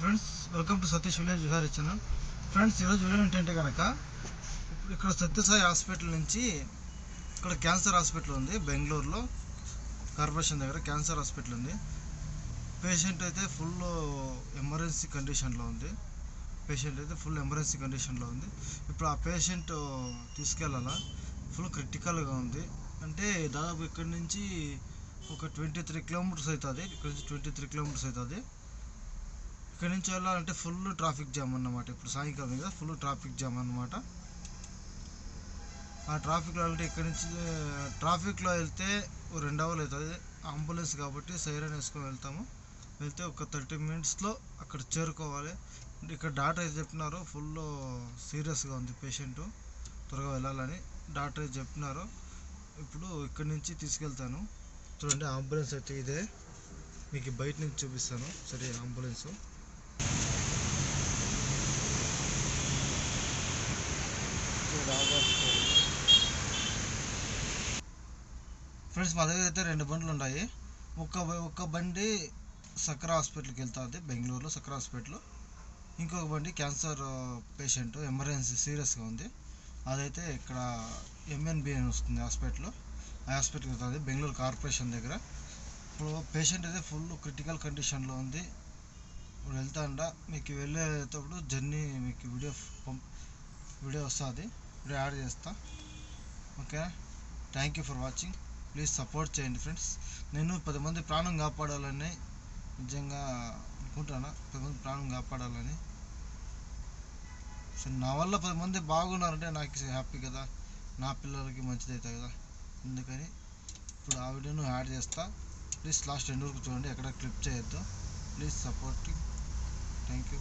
Friends, welcome to Satish village Vihari channel. Friends, ఈరోజు video ఏంటంటే కనుక ఇప్పుడు ఇక్కడ సత్యసాయి హాస్పిటల్ నుంచి ఇక్కడ క్యాన్సర్ హాస్పిటల్ ఉంది. బెంగళూరులో కార్పొరేషన్ దగ్గర క్యాన్సర్ హాస్పిటల్ ఉంది. పేషెంట్ అయితే ఫుల్ ఎమర్జెన్సీ కండిషన్లో ఉంది. ఇప్పుడు ఆ పేషెంట్ తీసుకెళ్ళాలా, ఫుల్ క్రిటికల్గా ఉంది. అంటే దాదాపు ఇక్కడ నుంచి ఒక 23 కిలోమీటర్స్ అవుతుంది. ఇక్కడ నుంచి వెళ్ళాలంటే ఫుల్ ట్రాఫిక్ జామ్ అన్నమాట. ఇప్పుడు సాయంకాలం కదా, ఫుల్ ట్రాఫిక్ జామ్ అన్నమాట. ఆ ట్రాఫిక్లో వెళ్తే ఇక్కడ నుంచి ట్రాఫిక్లో వెళ్తే 2 అవర్లు అవుతుంది. అంబులెన్స్ కాబట్టి సైరన్ వేసుకొని వెళ్తే ఒక 30 మినిట్స్లో అక్కడ చేరుకోవాలి. ఇక్కడ డాక్టర్ అయితే చెప్తున్నారు ఫుల్ సీరియస్గా ఉంది పేషెంట్, త్వరగా వెళ్ళాలని డాక్టర్ అయితే చెప్తున్నారు. ఇప్పుడు ఇక్కడ నుంచి తీసుకెళ్తాను. చూడండి, అంబులెన్స్ అయితే ఇదే, మీకు బయట నుంచి చూపిస్తాను. సరే, అంబులెన్స్ ఫ్రెండ్స్, మా దగ్గర అయితే 2 బండ్లు ఉన్నాయి. ఒక్క బండి సక్రా హాస్పిటల్కి వెళ్తుంది, బెంగళూరులో సక్రా హాస్పిటల్. ఇంకొక బండి క్యాన్సర్ పేషెంట్ ఎమర్జెన్సీ సీరియస్గా ఉంది, అదైతే ఇక్కడ ఎంఎన్బి అని వస్తుంది హాస్పిటల్. ఆ హాస్పిటల్కి వెళ్తుంది, బెంగళూరు కార్పొరేషన్ దగ్గర. ఇప్పుడు పేషెంట్ అయితే ఫుల్ క్రిటికల్ కండిషన్లో ఉంది. ఇప్పుడు వెళ్తాండ, మీకు వెళ్ళేటప్పుడు జర్నీ మీకు వీడియో వస్తుంది, వీడియో యాడ్ చేస్తా. Okay, thank you for watching. Please support చేయండి ఫ్రెండ్స్. నేను 10 మంది ప్రాణం కాపాడాలని నిజంగా అనుకుంటాను, 10 మంది ప్రాణం కాపాడాలని. సో నా వల్ల 10 మంది బాగున్నారంటే నాకు హ్యాపీ కదా, నా పిల్లలకి మంచిది అవుతుంది కదా. అందుకని ఇప్పుడు ఆ వీడియోను యాడ్ చేస్తా. ప్లీజ్ లాస్ట్ ఎండ్ వరకు చూడండి, ఎక్కడ క్లిప్ చేయొద్దు. Please support. Thank you.